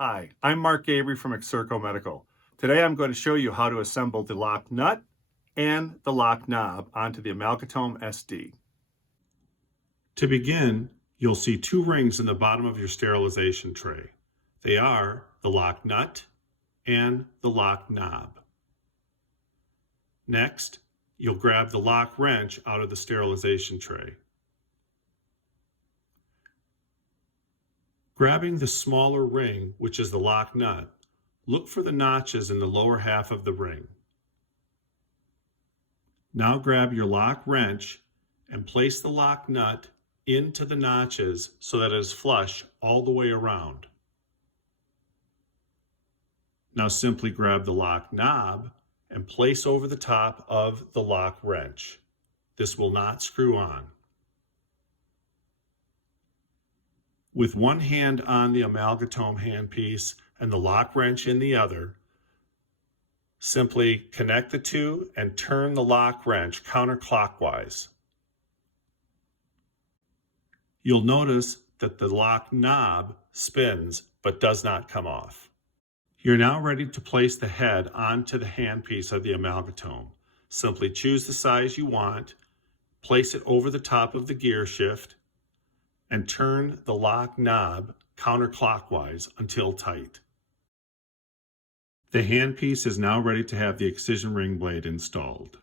Hi, I'm Mark Avery from Exsurco Medical. Today I'm going to show you how to assemble the lock nut and the lock knob onto the Amalgatome SD. To begin, you'll see two rings in the bottom of your sterilization tray. They are the lock nut and the lock knob. Next, you'll grab the lock wrench out of the sterilization tray. Grabbing the smaller ring, which is the lock nut, look for the notches in the lower half of the ring. Now grab your lock wrench and place the lock nut into the notches so that it is flush all the way around. Now simply grab the lock knob and place over the top of the lock wrench. This will not screw on. With one hand on the Amalgatome handpiece and the lock wrench in the other, simply connect the two and turn the lock wrench counterclockwise. You'll notice that the lock knob spins but does not come off. You're now ready to place the head onto the handpiece of the Amalgatome. Simply choose the size you want, place it over the top of the gear shift, and turn the lock knob counterclockwise until tight. The handpiece is now ready to have the excision ring blade installed.